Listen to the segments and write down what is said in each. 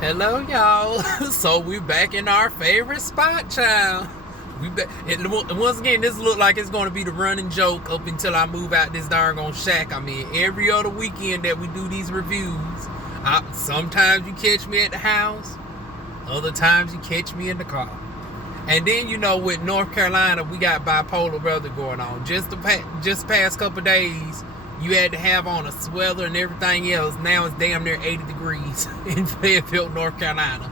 Hello, y'all. So we're back in our favorite spot, child. We back. Once again, this look like it's going to be the running joke up until I move out this darn shack I'm in. Every other weekend that we do these reviews, sometimes you catch me at the house, other times you catch me in the car. And then, with North Carolina, we got bipolar weather going on. Just past couple days, you had to have on a sweater and everything else. Now it's damn near 80 degrees in Fayetteville, North Carolina.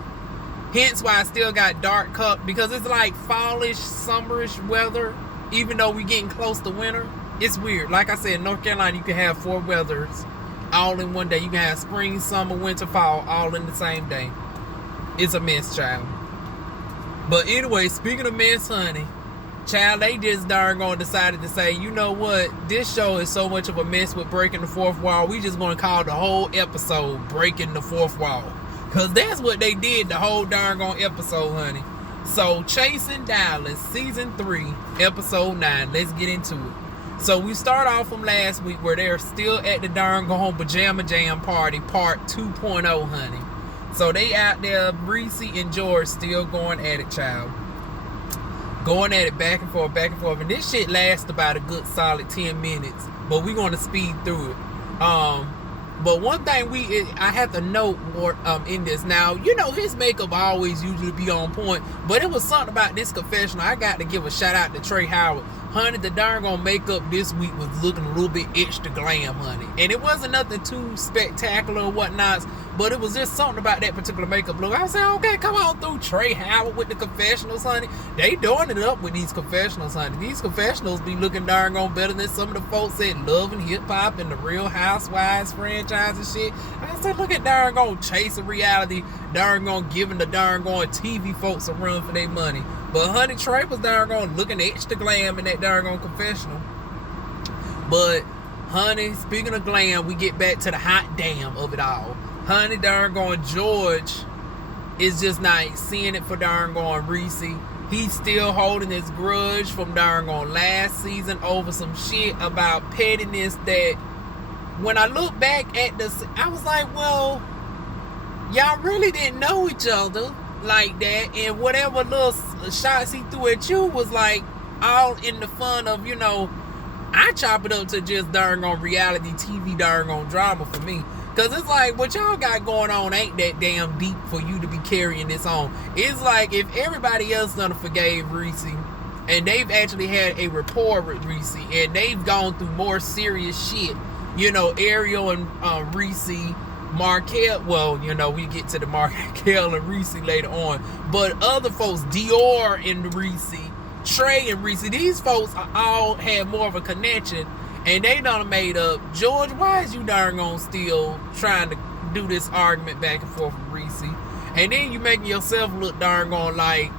Hence why I still got dark cup, because it's like fallish, summerish weather, even though we're getting close to winter. It's weird. Like I said, in North Carolina, you can have 4 weathers all in one day. You can have spring, summer, winter, fall all in the same day. It's a mess, child. But anyway, speaking of mess, honey, child, they just darn gonna decided to say, you know what, this show is so much of a mess with breaking the fourth wall, we just gonna call the whole episode Breaking the Fourth Wall. Cause that's what they did the whole darn gone episode, honey. So Chasing Dallas, season 3, episode 9, let's get into it. So we start off from last week where they're still at the darn gone pajama jam party, part 2.0, honey. So they out there, Reese and George still going at it, child. Going at it back and forth, back and forth. And this shit lasts about a good solid 10 minutes. But we're going to speed through it. But one thing I have to note more in this. Now, his makeup always usually be on point. But it was something about this confessional. I got to give a shout out to Trey Howard. Honey, the darn makeup this week was looking a little bit extra glam, honey. And it wasn't nothing too spectacular or whatnot, but it was just something about that particular makeup look. I said, okay, come on through, Trey Howard with the confessionals, honey. They doing it up with these confessionals, honey. These confessionals be looking darn better than some of the folks that Love and Hip Hop and the Real Housewives franchise and shit. I said, look at darn chasing reality, darn giving the darn TV folks a run for their money. But honey, Trey was darn looking extra glam in that darn confessional. But honey, speaking of glam, we get back to the hot damn of it all. Honey, darn George is just not seeing it for darn Reese. He's still holding his grudge from darn last season over some shit about pettiness that when I look back at this, I was like, well, y'all really didn't know each other like that, and whatever little shots he threw at you was like all in the fun of, I chop it up to just darn reality TV darn drama for me. Cause it's like what y'all got going on ain't that damn deep for you to be carrying this on. It's like if everybody else done forgave Reese and they've actually had a rapport with Reese and they've gone through more serious shit, Ariel and Reese, Markel, well, we get to the Markel and Reese later on, but other folks, Dior and Reese, Trey and Reese, these folks all had more of a connection, and they done made up. George, why is you darn still trying to do this argument back and forth with Reese? And then you making yourself look darn like,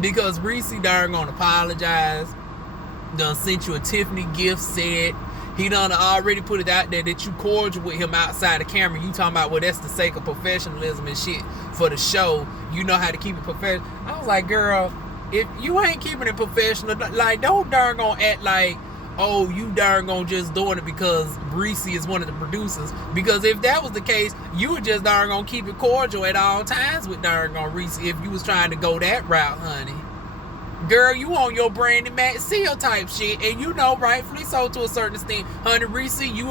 because Reese darn apologize, done sent you a Tiffany gift set. He done already put it out there that you cordial with him outside the camera. You talking about, well, that's the sake of professionalism and shit for the show. You know how to keep it professional. I was like, girl, if you ain't keeping it professional, like, don't darn act like, oh, you darn just doing it because Reese is one of the producers. Because if that was the case, you would just darn keep it cordial at all times with darn Reese if you was trying to go that route, honey. Girl, you on your Brandy Matt Seal type shit, and rightfully so to a certain extent. Honey, Reese, you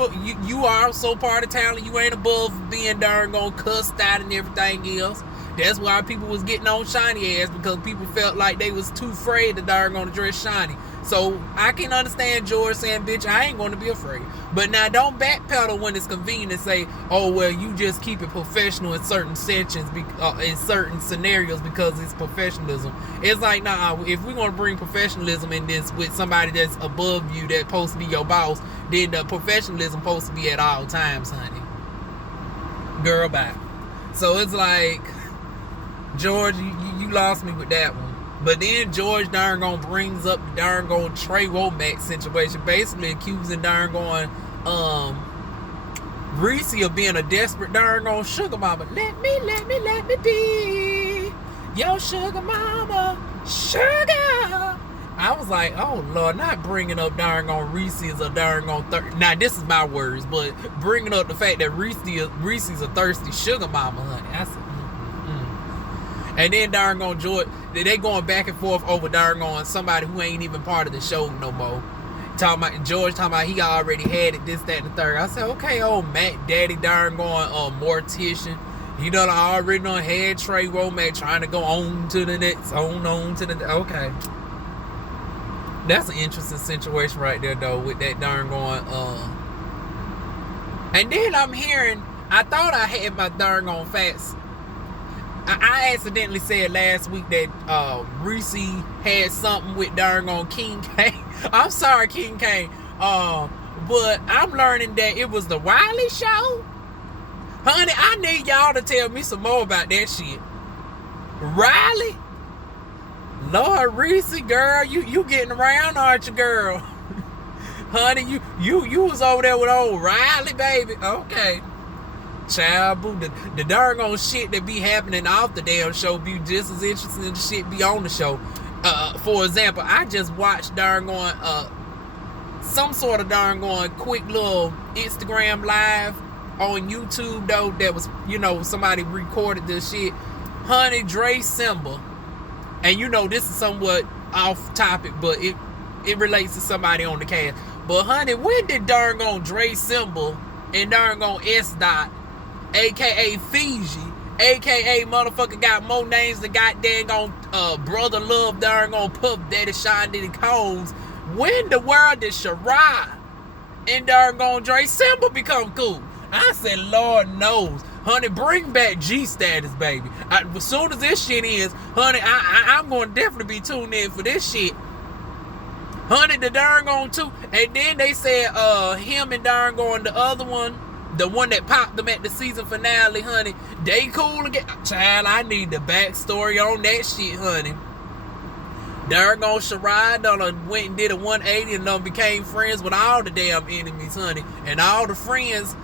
are also part of talent. You ain't above being darn cussed out and everything else. That's why people was getting on Shiny ass, because people felt like they was too afraid to darn dress shiny. So I can understand George saying, bitch, I ain't going to be afraid. But now don't backpedal when it's convenient and say, oh, well, you just keep it professional in certain sections, in certain scenarios because it's professionalism. It's like, nah, if we're going to bring professionalism in this with somebody that's above you that's supposed to be your boss, then the professionalism supposed to be at all times, honey. Girl, bye. So it's like, George, you lost me with that one. But then George darn brings up the darn Trey Womack situation, basically accusing darn Reese of being a desperate darn sugar mama. Let me be your sugar mama, sugar. I was like, oh Lord, not bringing up darn Reese is a darn now this is my words, but bringing up the fact that Reese is a thirsty sugar mama, honey. I said, And then darn on George, they going back and forth over darn on somebody who ain't even part of the show no more. George talking about he already had it, this, that, and the third. I said, okay, old Matt Daddy darn going mortician. He done already done had Trey Womack trying to go on to the next, on to the, okay. That's an interesting situation right there though with that darn going, and then I'm hearing, I thought I had my darn on facts. I accidentally said last week that Reese had something with darn on King K. I'm sorry, King K. But I'm learning that it was the Wily Show. Honey, I need y'all to tell me some more about that shit. Riley? Lord Reese, girl, you getting around, aren't you, girl? Honey, you was over there with old Riley, baby. Okay. Child, boo, the darn on shit that be happening off the damn show be just as interesting as the shit be on the show. For example, I just watched darn on some sort of darn on quick little Instagram live on YouTube though that was, somebody recorded this shit. Honey, Dre Symbol, and this is somewhat off topic, but it relates to somebody on the cast. But honey, when did darn on Dre Symbol and darn on S Dot, aka Fiji, aka motherfucker got more names than goddamn on Brother Love darn on Puff Daddy Sean Diddy Combs, when the world did Shirai and darn on Dre Symbol become cool? I said, Lord knows. Honey, bring back G status, baby. As soon as this shit is, honey, I'm going to definitely be tuned in for this shit. Honey, the darn on too. And then they said him and darn on the other one, the one that popped them at the season finale, honey, they cool again. Child, I need the backstory on that shit, honey. Darn on Shirai done went and did a 180 and done became friends with all the damn enemies, honey. And all the friends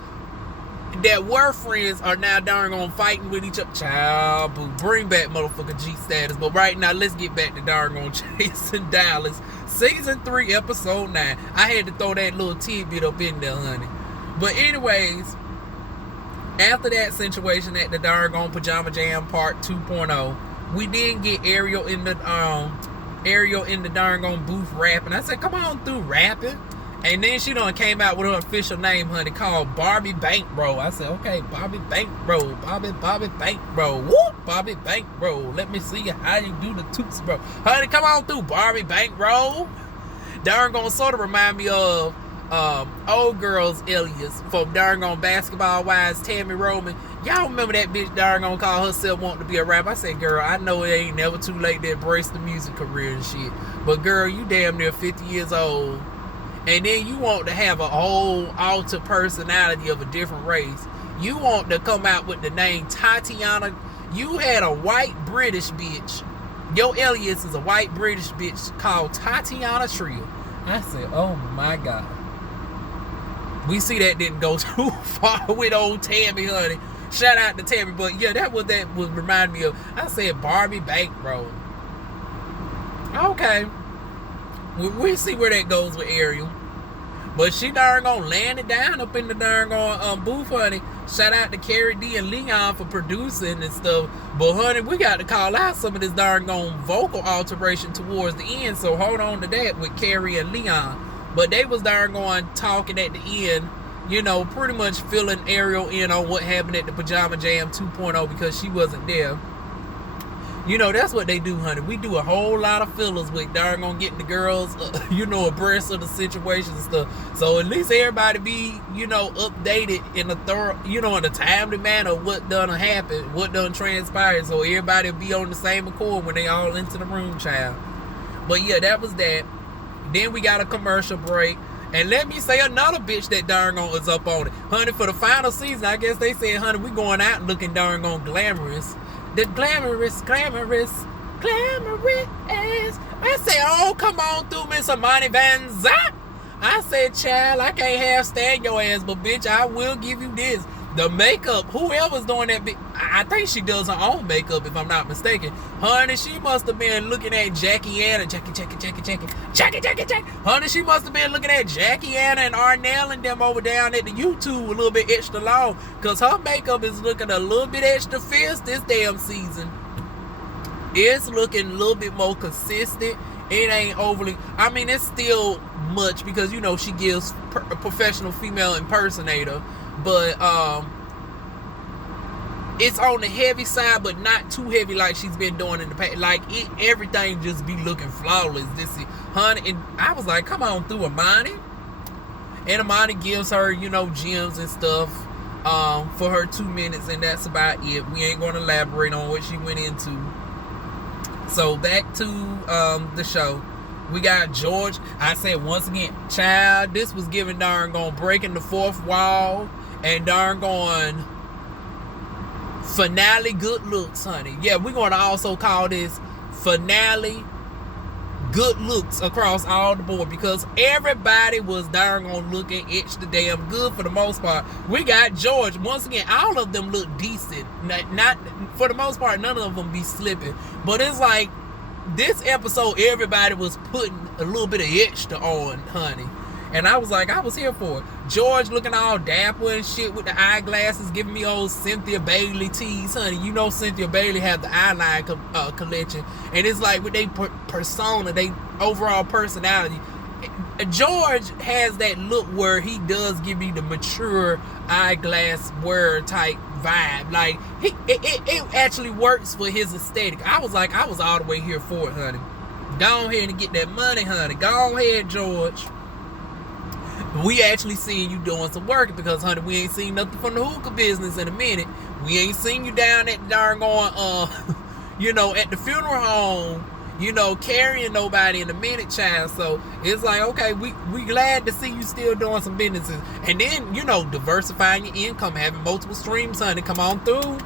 that were friends are now darn on fighting with each other. Child, boo, bring back motherfucker G status. But right now, let's get back to darn on Chasing Dallas, season 3, episode 9. I had to throw that little tidbit up in there, honey. But anyways, after that situation at the darn on Pajama Jam Part 2.0, we did get Ariel in the darn on booth rapping. I said, come on through rapping. And then she done came out with her official name, honey, called Barbie Bankroll. I said, okay, Barbie Bankroll, Barbie Bankroll, whoop, Barbie Bankroll. Let me see how you do the toots, bro. Honey, come on through, Barbie Bankroll. Darn gonna sort of remind me of old girl's alias from darn on Basketball Wives, Tammy Roman. Y'all remember that bitch darn gonna call herself wanting to be a rapper? I said, girl, I know it ain't never too late to embrace the music career and shit, but girl, you damn near 50 years old. And then you want to have a whole altered personality of a different race. You want to come out with the name Tatiana. You had a white British bitch. Your alias is a white British bitch called Tatiana Trill. I said, oh my God. We see that didn't go too far with old Tammy, honey. Shout out to Tammy. But yeah, that was remind me of. I said Barbie Bankroll. Okay. We'll see where that goes with Ariel. But she darn gonna land it down up in the darn gonna booth, honey. Shout out to Carrie D and Leon for producing and stuff. But honey, we got to call out some of this darn gonna vocal alteration towards the end. So hold on to that with Carrie and Leon. But they was darn going talking at the end, pretty much filling Ariel in on what happened at the Pajama Jam 2.0 because she wasn't there. That's what they do, honey. We do a whole lot of fillers with darn on getting the girls, abreast of the situation and stuff. So at least everybody be, updated in a thorough, in a timely manner what done happen, what done transpired. So everybody will be on the same accord when they all into the room, child. But yeah, that was that. Then we got a commercial break. And let me say another bitch that darn on is up on it. Honey, for the final season, I guess they said, honey, we going out looking darn on glamorous. The glamorous. I said, oh, come on through, Miss Amani Van Zant. I said, child, I can't half stand your ass, but bitch, I will give you this. The makeup, whoever's doing that, I think she does her own makeup, if I'm not mistaken. Honey, she must have been looking at Jackie Anna. Jackie. Honey, she must have been looking at Jackie Anna and Arnell and them over down at the YouTube a little bit extra long. Because her makeup is looking a little bit extra fierce this damn season. It's looking a little bit more consistent. It ain't overly, I mean, it's still much because, you know, she gives a professional female impersonator, but it's on the heavy side, but not too heavy like she's been doing in the past. Like, everything just be looking flawless. Honey, and I was like, come on through, Amani. And Amani gives her, you know, gems and stuff for her 2 minutes, and that's about it. We ain't going to elaborate on what she went into. So back to the show. We got George. I said once again, child, this was giving darn gone breaking the fourth wall and darn gone finale good looks, honey. Yeah, we're going to also call this finale good looks across all the board because everybody was darn gonna looking extra damn good for the most part. We got George. Once again, all of them look decent. Not for the most part, none of them be slipping. But it's like this episode, everybody was putting a little bit of extra on, honey. And I was like, I was here for it. George looking all dapper and shit with the eyeglasses, giving me old Cynthia Bailey tease, honey. You know Cynthia Bailey had the eyeliner collection. And it's like with their persona, they overall personality. George has that look where he does give me the mature eyeglass wearer type vibe. Like, it actually works for his aesthetic. I was like, I was all the way here for it, honey. Go ahead and get that money, honey. Go ahead, George. We actually seen you doing some work because, honey, we ain't seen nothing from the hookah business in a minute. We ain't seen you down at the darn going, you know, at the funeral home, you know, carrying nobody in a minute, child. So it's like, okay, we glad to see you still doing some businesses. And then, you know, diversifying your income, having multiple streams, honey. Come on through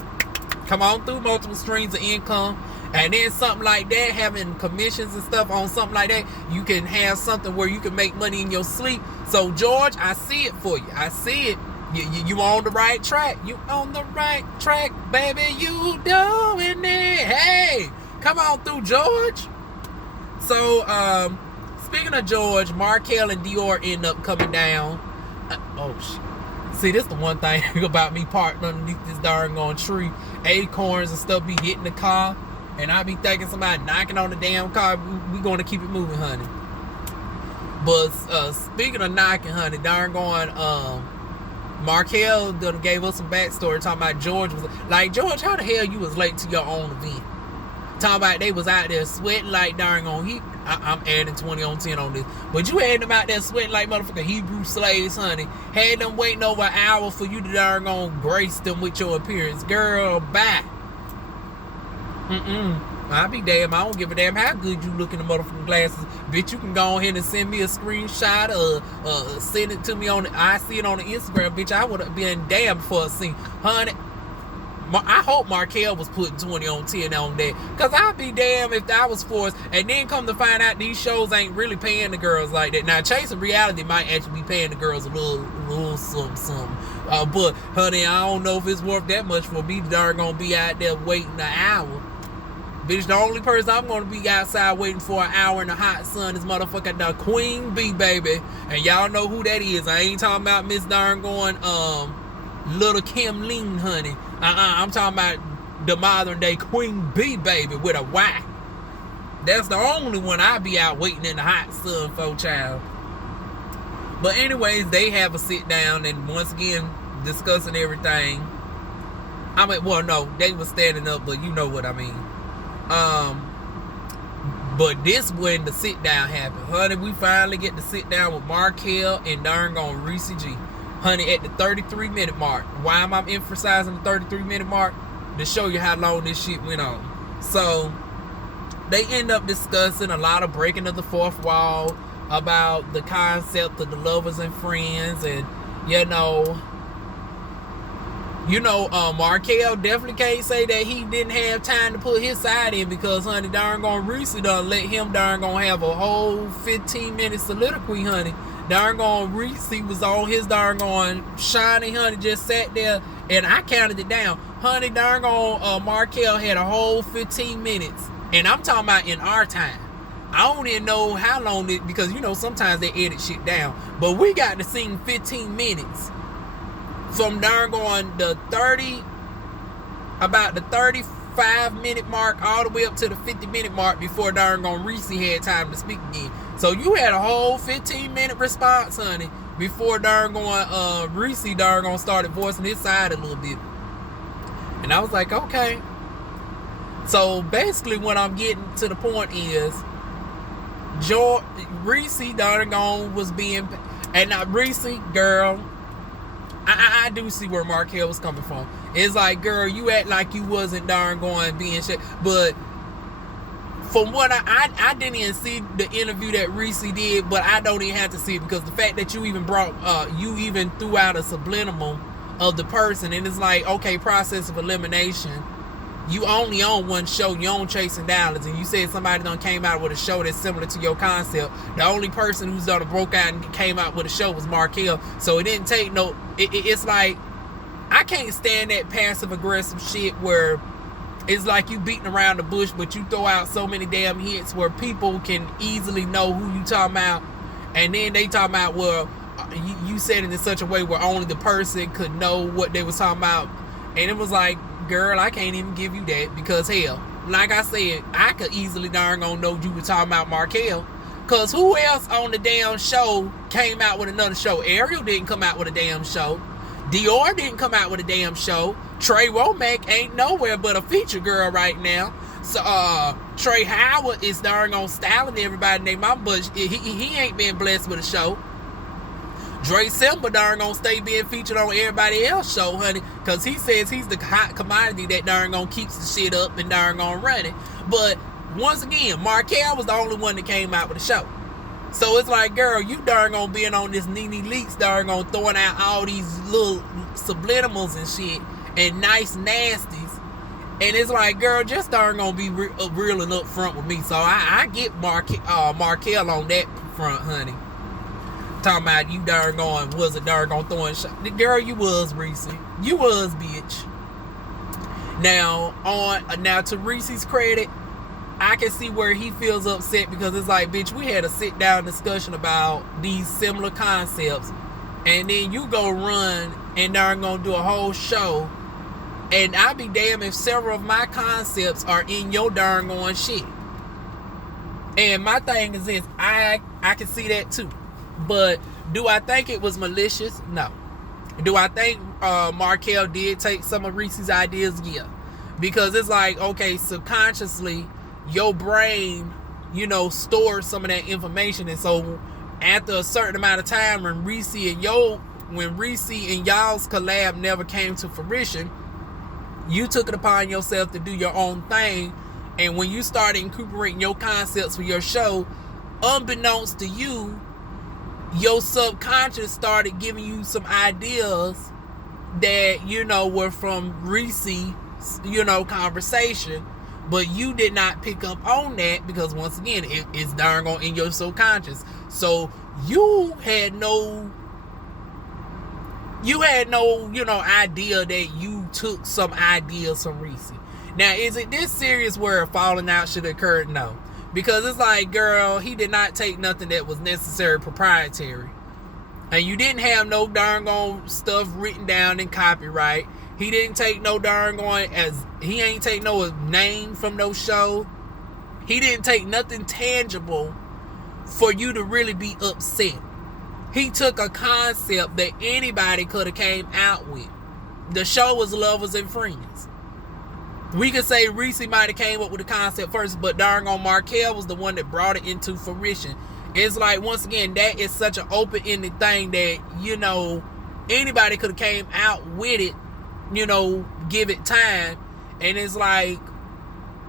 multiple streams of income. And then something like that, having commissions and stuff on something like that, you can have something where you can make money in your sleep. So, George, I see it for you. I see it. You on the right track. You on the right track, baby. You doing it. Hey, come on through, George. So, speaking of George, Markel and Dior end up coming down. Oh, shit. See, this is the one thing about me parked underneath this darn gone tree. Acorns and stuff be hitting the car. And I be thinking somebody knocking on the damn car. We going to keep it moving, honey. But speaking of knocking, honey, darn going, Markel done gave us some backstory talking about George was like, George, how the hell you was late to your own event? Talking about they was out there sweating like darn on heat. I'm adding 20 on 10 on this. But you had them out there sweating like motherfucking Hebrew slaves, honey. Had them waiting over an hour for you to darn on grace them with your appearance. Girl, bye. I'll be damn. I don't give a damn how good you look in the motherfucking glasses. Bitch, you can go ahead and send me a screenshot or send it to me on the, I see it on the Instagram, bitch. I would have been damn before I seen. Honey, I hope Markel was putting 20 on 10 on that. Because I'd be damn if I was forced. And then come to find out these shows ain't really paying the girls like that. Now, Chasing Reality might actually be paying the girls a little something. But, honey, I don't know if it's worth that much for me to darn gonna be out there waiting an hour. Bitch, the only person I'm gonna be outside waiting for an hour in the hot sun is motherfucking the Queen Bee, baby. And y'all know who that is. I ain't talking about Miss darn going, Little Kim Lean, honey. I'm talking about the modern day Queen Bee, baby, with a Y. That's the only one I be out waiting in the hot sun for, child. But anyways, they have a sit down and once again discussing everything. I mean, well, no, they were standing up, but you know what I mean. But this when the sit down happened, honey. We finally get to sit down with Markel and darn gone Reese G, honey, at the 33-minute mark. Why am I emphasizing the 33-minute mark? To show you how long this shit went on. So they end up discussing a lot of breaking of the fourth wall about the concept of the lovers and friends, and Markel definitely can't say that he didn't have time to put his side in because, honey, darn gone Reese done let him darn gonna have a whole 15-minute soliloquy, honey. Darn gone Reese was on his darn gone shiny, honey, just sat there, and I counted it down. Honey, darn gone Markel had a whole 15 minutes, and I'm talking about in our time. I don't even know how long it, because, sometimes they edit shit down, but we got to sing 15 minutes. From darn going about the 35 45-minute mark all the way up to the 50-minute mark before darn gone Reese had time to speak again. So you had a whole 15-minute response, honey, before darn going Reese darn gone started voicing his side a little bit. And I was like, okay. So basically what I'm getting to the point is Reese darn gone was being, and now Reese, girl, I do see where Markel was coming from. It's like, girl, you act like you wasn't darn going being shit. But from what I didn't even see the interview that Reese did, but I don't even have to see it because the fact that you even you even threw out a subliminal of the person, and it's like, okay, process of elimination. You only own one show, you own Chasing Dollars, and you said somebody done came out with a show that's similar to your concept. The only person who's done broke out and came out with a show was Markel. So it didn't take no, it's like, I can't stand that passive aggressive shit where it's like you beating around the bush, but you throw out so many damn hits where people can easily know who you talking about, and then they talking about, well, you said it in such a way where only the person could know what they was talking about. And it was like, girl, I can't even give you that because hell, like I said, I could easily darn gonna know you were talking about Markel. Cause who else on the damn show came out with another show? Ariel didn't come out with a damn show. Dior didn't come out with a damn show. Trey Womack ain't nowhere but a feature girl right now. So Trey Howard is darn on styling everybody named my but he ain't been blessed with a show. Dre Simba darn gonna stay being featured on everybody else's show, honey, because he says he's the hot commodity that darn gonna keeps the shit up and darn gonna run it. But once again, Markel was the only one that came out with a show. So it's like, girl, you darn gonna being on this Nene Leaks darn gonna throwing out all these little subliminals and shit and nice nasties. And it's like, girl, just darn gonna be real and up front with me. So I get Markel on that front, honey. Talking about you darn going, was a darn going throwing shot. Girl, you was, Reese. You was, bitch. Now, to Reese's credit, I can see where he feels upset because it's like, bitch, we had a sit-down discussion about these similar concepts, and then you go run and darn gonna do a whole show, and I'll be damn if several of my concepts are in your darn going shit. And my thing is this, I can see that too. But do I think it was malicious? No. Do I think Markel did take some of Reese's ideas? Yeah. Because it's like, okay, subconsciously, your brain, stores some of that information. And so after a certain amount of time, when Reese and y'all's collab never came to fruition, you took it upon yourself to do your own thing. And when you started incorporating your concepts for your show, unbeknownst to you, your subconscious started giving you some ideas that, were from Reese's, conversation. But you did not pick up on that because, once again, it's darn on in your subconscious. So you had no, idea that you took some ideas from Reese. Now, is it this serious where a falling out should occur? No. Because it's like, girl, he did not take nothing that was necessary proprietary. And you didn't have no darn gone stuff written down in copyright. He didn't take no darn going he ain't take no name from no show. He didn't take nothing tangible for you to really be upset. He took a concept that anybody could have came out with. The show was Lovers and Friends. We could say Reese might have came up with the concept first, but darn on Markel was the one that brought it into fruition. It's like, once again, that is such an open-ended thing that, anybody could have came out with it, give it time. And it's like,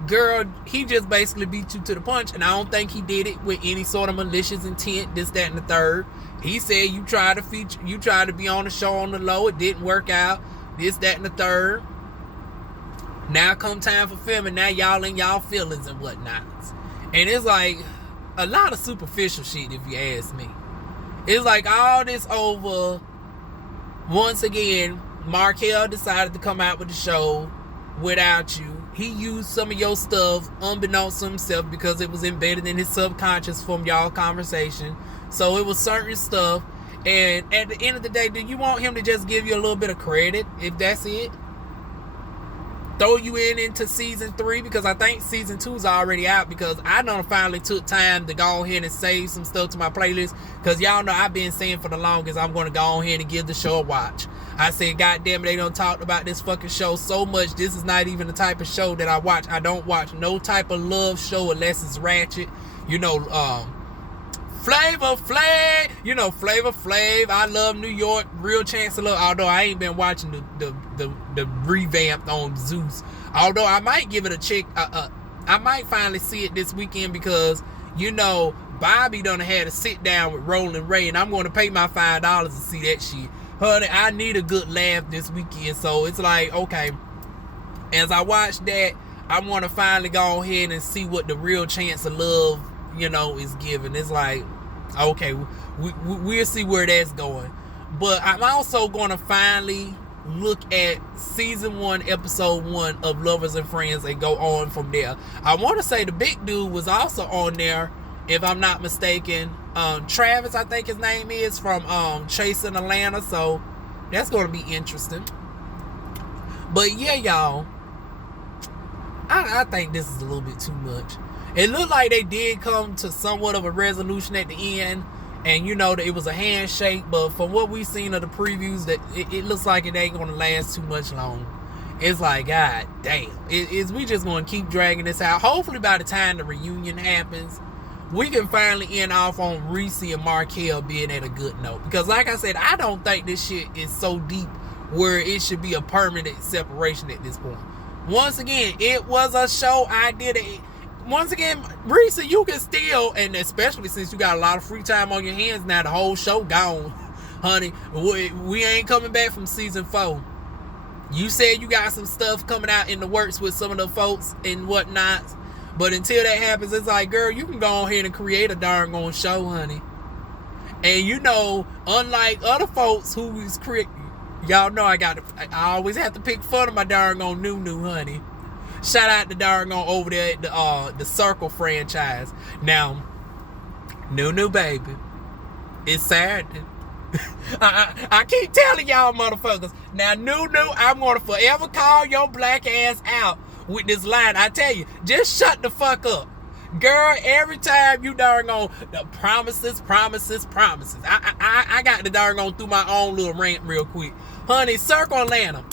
girl, he just basically beat you to the punch. And I don't think he did it with any sort of malicious intent, this, that, and the third. He said you tried to be on the show on the low, it didn't work out, this, that, and the third. Now come time for filming, now y'all in y'all feelings and whatnot. And it's like a lot of superficial shit, if you ask me. It's like all this over. Once again, Markel decided to come out with the show without you. He used some of your stuff unbeknownst to himself because it was embedded in his subconscious from y'all conversation. So it was certain stuff. And at the end of the day, do you want him to just give you a little bit of credit if that's it? throw you into season 3, because I think season 2 is already out, because I done finally took time to go ahead and save some stuff to my playlist, because y'all know I've been saying for the longest I'm going to go ahead and give the show a watch. I said, God damn it, they done talked about this fucking show so much. This is not even the type of show that I watch. I don't watch no type of love show unless it's ratchet. You know, Flavor Flav, you know, Flavor Flav. I love New York, Real Chance of Love. Although I ain't been watching the revamped on Zeus. Although I might give it a check. I might finally see it this weekend, because you know Bobby done had to sit down with Roland Ray, and I'm going to pay my $5 to see that shit. Honey, I need a good laugh this weekend, so it's like, okay. As I watch that, I want to finally go ahead and see what the Real Chance of Love, you know, is giving. It's like, okay, we'll see where that's going. But I'm also going to finally look at season 1, episode 1 of Lovers and Friends and go on from there. I want to say the big dude was also on there, if I'm not mistaken. Travis, I think his name is, from Chasing Atlanta. So that's going to be interesting. But yeah, y'all, I think this is a little bit too much. It looked like they did come to somewhat of a resolution at the end, and you know that it was a handshake, but from what we've seen of the previews, that it looks like it ain't gonna last too much longer. It's like, god damn, is we just gonna keep dragging this out? Hopefully by the time the reunion happens, we can finally end off on Reese and Markel being at a good note, because like I said, I don't think this shit is so deep where it should be a permanent separation at this point. Once again, it was a show I did it. Once again, Reese, you can still, and especially since you got a lot of free time on your hands now, the whole show gone, honey. We ain't coming back from season 4. You said you got some stuff coming out in the works with some of the folks and whatnot, but until that happens, it's like, girl, you can go ahead and create a darn on show, honey. And you know, unlike other folks who is y'all know I always have to pick fun of my darn on Nunu, honey. Shout out to darn on over there at the Circle franchise. Now, Nunu baby, it's Saturday. I keep telling y'all motherfuckers. Now, Nunu, I'm gonna forever call your black ass out with this line. I tell you, just shut the fuck up. Girl, every time you darn on the promises. I got to darn on through my own little rant real quick. Honey, Circle Atlanta,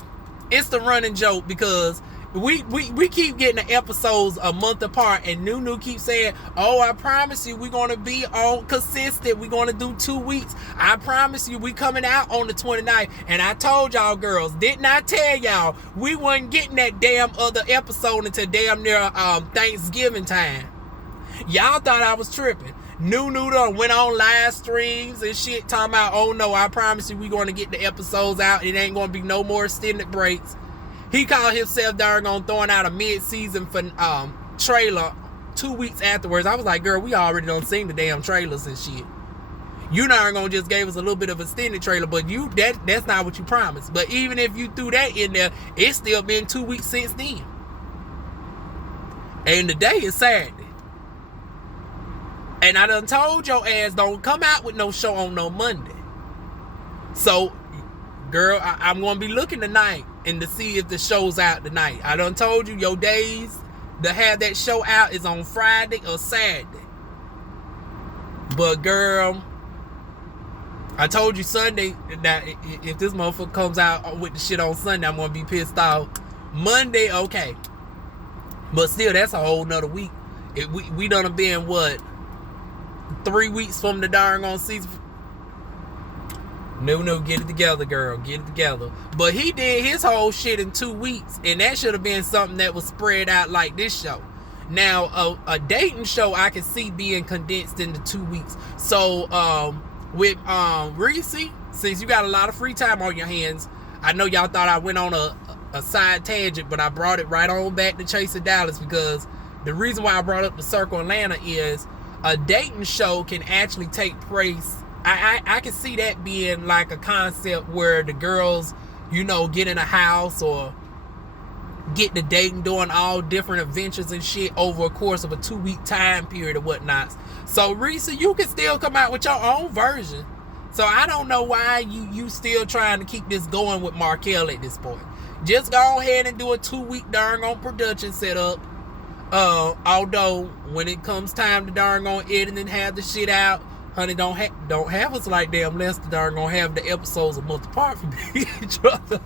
it's the running joke, because we keep getting the episodes a month apart, and Nunu keeps saying, oh, I promise you we're going to be on consistent. We're going to do 2 weeks. I promise you we coming out on the 29th. And I told y'all girls, didn't I tell y'all we wasn't getting that damn other episode until damn near Thanksgiving time? Y'all thought I was tripping. Nunu done went on live streams and shit talking about, oh no, I promise you we going to get the episodes out. It ain't going to be no more extended breaks. He called himself darn on throwing out a mid-season for trailer 2 weeks afterwards. I was like, girl, we already done seen the damn trailers and shit. You darn gonna just gave us a little bit of extended trailer, but that's not what you promised. But even if you threw that in there, it's still been 2 weeks since then. And today is Saturday. And I done told your ass don't come out with no show on no Monday. So, girl, I'm gonna be looking tonight and to see if the show's out tonight. I done told you your days to have that show out is on Friday or Saturday. But girl, I told you Sunday that if this motherfucker comes out with the shit on Sunday, I'm gonna be pissed off. Monday, okay. But still, that's a whole nother week. We done been, what, 3 weeks from the darn on season. No, get it together, girl. Get it together. But he did his whole shit in 2 weeks, and that should have been something that was spread out like this show. Now, a dating show I can see being condensed into 2 weeks. So, with Reese, since you got a lot of free time on your hands, I know y'all thought I went on a side tangent, but I brought it right on back to Chasing Dallas, because the reason why I brought up the Circle Atlanta is a dating show can actually take place. I can see that being like a concept where the girls, you know, get in a house or get to dating, doing all different adventures and shit over a course of a 2 week time period or whatnot. So Reese, you can still come out with your own version. So I don't know why you still trying to keep this going with Markel at this point. Just go ahead and do a 2-week darn on production setup. Although when it comes time to darn on edit and have the shit out, honey, don't have us like that unless the darn gonna have the episodes a month apart from each other.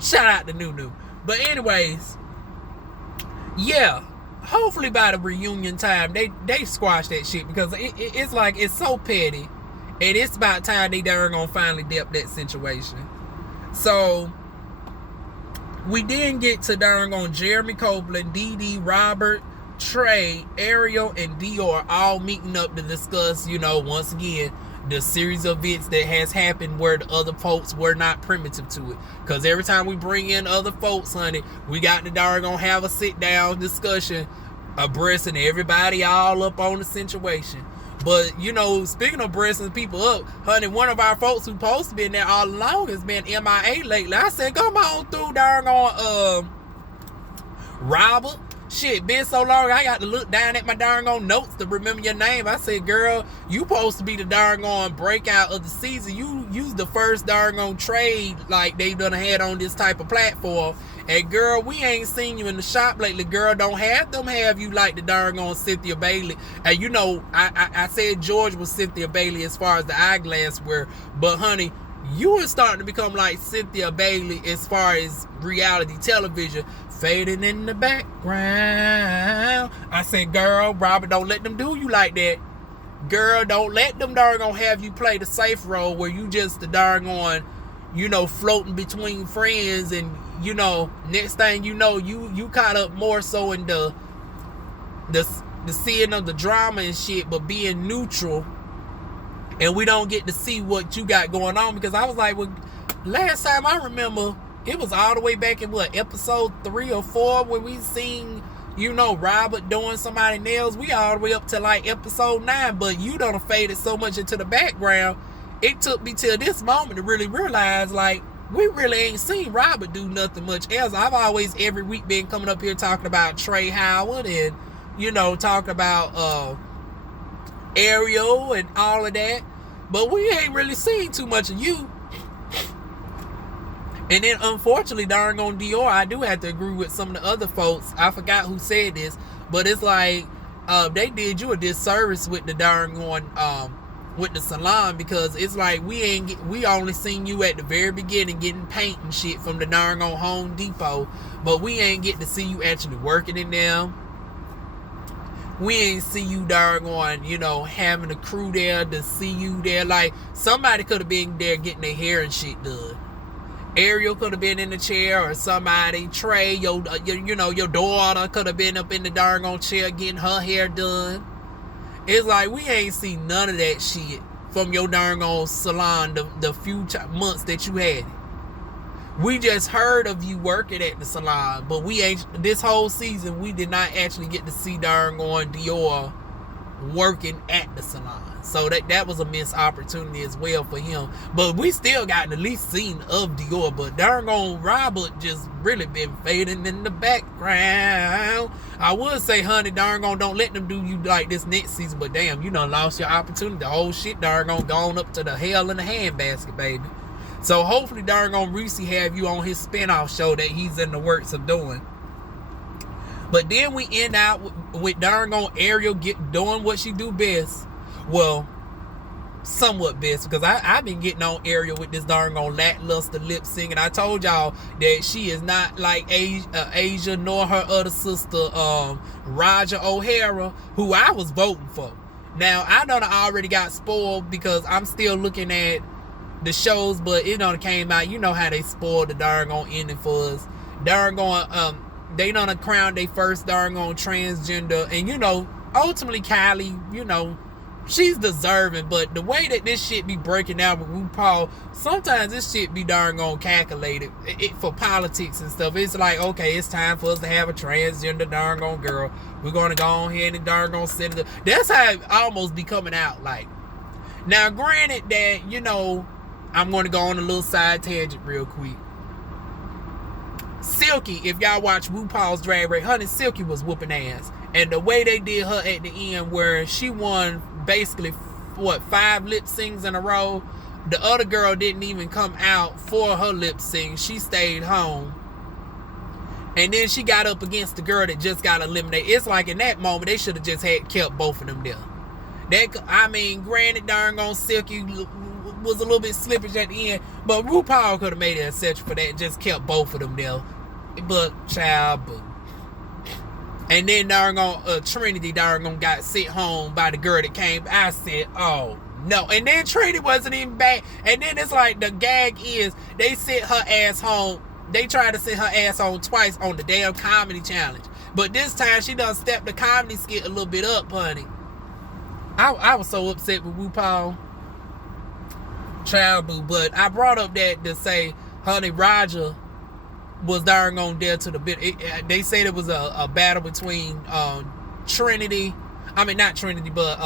Shout out to Nunu. But anyways, yeah, hopefully by the reunion time they squash that shit, because it's like, it's so petty, and it's about time they darn gonna finally dip that situation. So we didn't get to darn on Jeremy Copeland, Dee, Robert, Trey, Ariel, and Dior all meeting up to discuss, once again, the series of events that has happened where the other folks were not primitive to it. Because every time we bring in other folks, honey, we got to darn gonna have a sit down discussion abreasting everybody all up on the situation. But speaking of breasting people up, honey, one of our folks who supposed to be in there all along has been MIA lately. I said, come on through, darn on Robert. Shit, been so long, I got to look down at my darn on notes to remember your name. I said, girl, you supposed to be the darn on breakout of the season. You used the first darn on trade like they done had on this type of platform. And girl, we ain't seen you in the shop lately. Girl, don't have them have you like the darn on Cynthia Bailey. And I said George was Cynthia Bailey as far as the eyeglass were, but honey, you were starting to become like Cynthia Bailey as far as reality television, fading in the background. I said, girl, Robert, don't let them do you like that. Girl, don't let them darn on have you play the safe role where you just the darn on, floating between friends, and next thing you know, you caught up more so in the seeing of the drama and shit, but being neutral, and we don't get to see what you got going on. Because I was like, well, last time I remember, it was all the way back in episode 3 or 4 when we seen, Robert doing somebody's nails. We all the way up to like episode 9, but you done faded so much into the background. It took me till this moment to really realize, like, we really ain't seen Robert do nothing much else. I've always every week been coming up here talking about Trey Howard and, talking about Ariel and all of that. But we ain't really seen too much of you. And then, unfortunately, darn on Dior, I do have to agree with some of the other folks. I forgot who said this, but it's like they did you a disservice with the darn on with the salon, because it's like we only seen you at the very beginning getting paint and shit from the darn on Home Depot, but we ain't get to see you actually working in them. We ain't see you darn on, having a crew there to see you there. Like, somebody could have been there getting their hair and shit done. Ariel could have been in the chair, or somebody. Trey, your daughter could have been up in the darn on chair getting her hair done. It's like we ain't seen none of that shit from your darn on salon the few months that you had it. We just heard of you working at the salon, but we ain't, this whole season, we did not actually get to see darn on Dior working at the salon. So that was a missed opportunity as well for him. But we still got at least seen of Dior. But darn on Robert just really been fading in the background. I would say, honey, darn on, don't let them do you like this next season. But damn, you done lost your opportunity. The whole shit darn on gone up to the hell in the handbasket, baby. So hopefully darn on Reese have you on his spinoff show that he's in the works of doing. But then we end out with darn on Ariel doing what she do best. Well, somewhat best, because I've been getting on Ariel with this darn on lackluster lip singing. I told y'all that she is not like Asia nor her other sister, Raja O'Hara, who I was voting for. Now, I done already got spoiled because I'm still looking at the shows, but it done came out. You know how they spoiled the darn on ending for us. Darn on, they done crowned their first darn on transgender, and ultimately Kylie, she's deserving, but the way that this shit be breaking down with RuPaul, sometimes this shit be darn on calculated for politics and stuff. It's like, okay, it's time for us to have a transgender darn on girl. We're going to go on here and darn on send it. That's how it almost be coming out like. Now, granted that, I'm going to go on a little side tangent real quick. Silky, if y'all watch RuPaul's Drag Race, honey, Silky was whooping ass. And the way they did her at the end, where she won basically 5 lip syncs in a row, The other girl didn't even come out for her lip sync. She stayed home. And then she got up against the girl that just got eliminated. It's like in that moment, they should have just kept both of them there. Granted, darn on Silky was a little bit slippish at the end, but RuPaul could have made an exception for that and just kept both of them there. But child, boo. And then Trinity got sent home by the girl that came. I said, oh no. And then Trinity wasn't even back. And then it's like the gag is they sent her ass home. They tried to send her ass home twice on the damn comedy challenge. But this time she done stepped the comedy skit a little bit up, honey. I was so upset with RuPaul. Child boo. But I brought up that to say, honey, Roger was darn on there to the bit. They said it was a battle between Trinity. I mean, not Trinity, but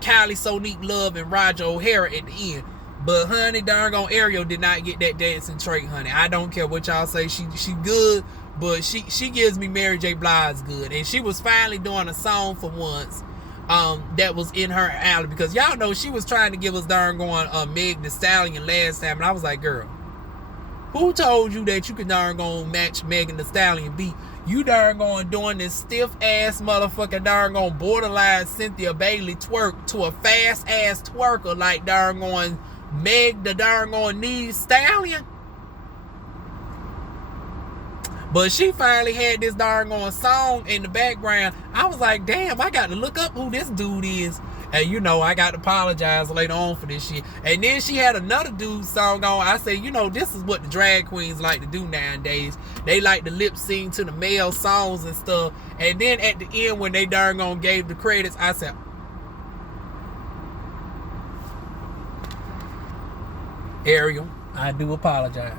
Kylie Sonique Love and Roger O'Hara at the end. But honey, darn on Ariel did not get that dancing trait, honey. I don't care what y'all say. She good, but she gives me Mary J. Blige good. And she was finally doing a song for once that was in her alley. Because y'all know she was trying to give us darn going Meg Thee Stallion last time. And I was like, girl, who told you that you could darn go match Megan Thee Stallion beat? You darn going doing this stiff ass motherfucker darn going borderline Cynthia Bailey twerk to a fast ass twerker like darn going Meg the darn going Thee Stallion. But she finally had this darn going song in the background. I was like, damn, I got to look up who this dude is. And you know, I got to apologize later on for this shit. And then she had another dude's song on. I said, you know, this is what the drag queens like to do nowadays. They like to lip sync to the male songs and stuff. And then at the end, when they darn gone gave the credits, I said, Ariel, I do apologize.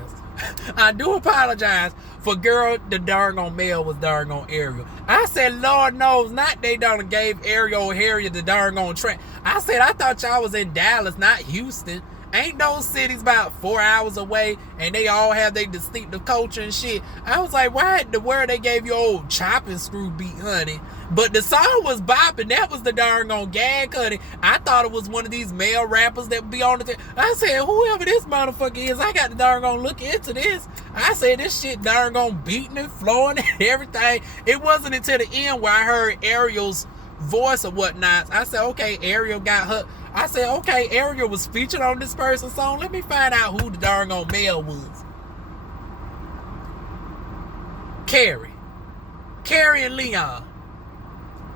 I do apologize for girl, the darn on male was darn on Ariel. I said, Lord knows not they done gave Ariel O'Hara the darn on track. I said, I thought y'all was in Dallas, not Houston. Ain't those cities about 4 hours away and they all have their distinctive culture and shit. I was like, why the word they gave you old chopping screw beat, honey? But the song was bopping. That was the darn on gag, honey. I thought it was one of these male rappers that would be on the I said, whoever this motherfucker is, I got to darn on look into this. I said, this shit darn on beating and flowing and everything. It wasn't until the end where I heard Ariel's voice or whatnot. I said, okay, Ariel got her. I said, okay, Ariel was featured on this person's song. Let me find out who the darn on male was. Carrie and Leon.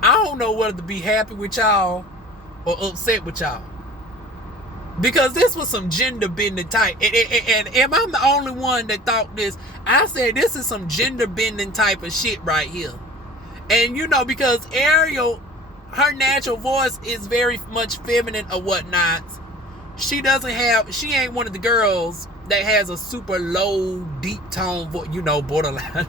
I don't know whether to be happy with y'all or upset with y'all. Because this was some gender bending type. And am I the only one that thought this? I said, this is some gender bending type of shit right here. And you know, because Ariel, her natural voice is very much feminine or whatnot. She ain't one of the girls that has a super low, deep tone voice, you know, borderline.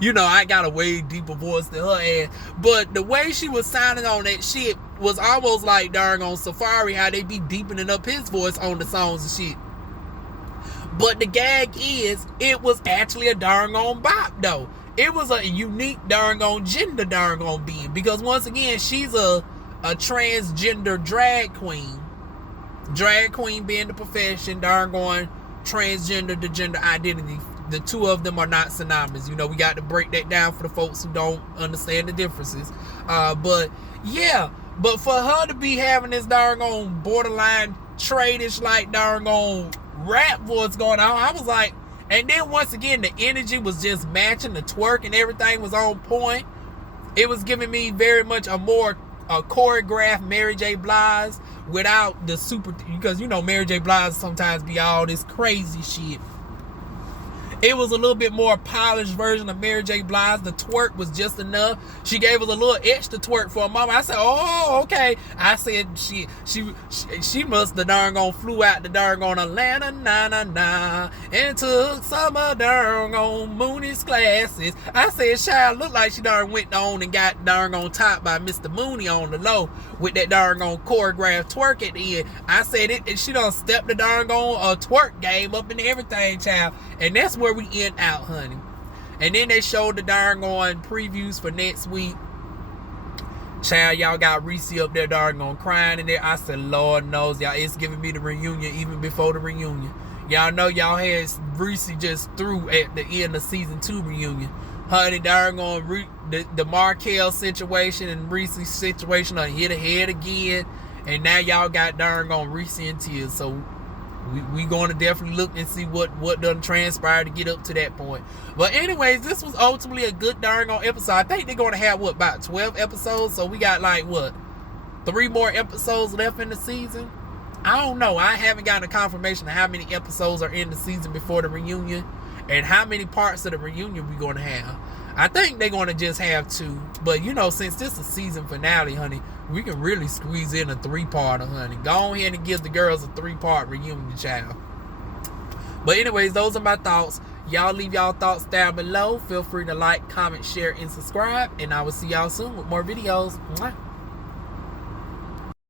You know, I got a way deeper voice than her ass. But the way she was sounding on that shit was almost like darn on Safari, how they be deepening up his voice on the songs and shit. But the gag is, it was actually a darn on bop though. It was a unique darn on gender darn on being. Because once again, she's a transgender drag queen. Drag queen being the profession, darn on transgender, the gender identity. The two of them are not synonymous. You know, we got to break that down for the folks who don't understand the differences. But yeah, but for her to be having this darn on borderline trade-ish like darn on rap voice going on, I was like, and then once again, the energy was just matching, the twerk and everything was on point. It was giving me very much a more choreographed Mary J. Blige without the super, because you know Mary J. Blige sometimes be all this crazy shit. It was a little bit more polished version of Mary J. Blige. The twerk was just enough. She gave us a little extra twerk for a moment. I said, oh, okay. I said she must have darn gone flew out the darn gone Atlanta, na and took some of darn gone Mooney's classes. I said, child, looked like she darn went on and got darn gone topped by Mr. Mooney on the low with that darn gone choreographed twerk at the end. I said it, and she done stepped the darn gone twerk game up and everything, child. And that's where we end out, honey. And then they showed the darn on previews for next week. Child, y'all got Reese up there doggone crying in there. I said, Lord knows, y'all, it's giving me the reunion even before the reunion. Y'all know y'all had Reese just through at the end of season 2 reunion. Honey, doggone the Markel situation and Reese's situation are hit ahead again. And now y'all got doggone Reese in tears. So we going to definitely look and see what done transpired to get up to that point. But anyways, this was ultimately a good doggone episode. I think they're going to have, about 12 episodes? So we got 3 more episodes left in the season? I don't know. I haven't gotten a confirmation of how many episodes are in the season before the reunion and how many parts of the reunion we're going to have. I think they're going to just have 2. But, since this is a season finale, honey, we can really squeeze in a 3-parter, honey. Go ahead and give the girls a 3-part reunion, child. But anyways, those are my thoughts. Y'all leave y'all thoughts down below. Feel free to like, comment, share, and subscribe. And I will see y'all soon with more videos. Mwah.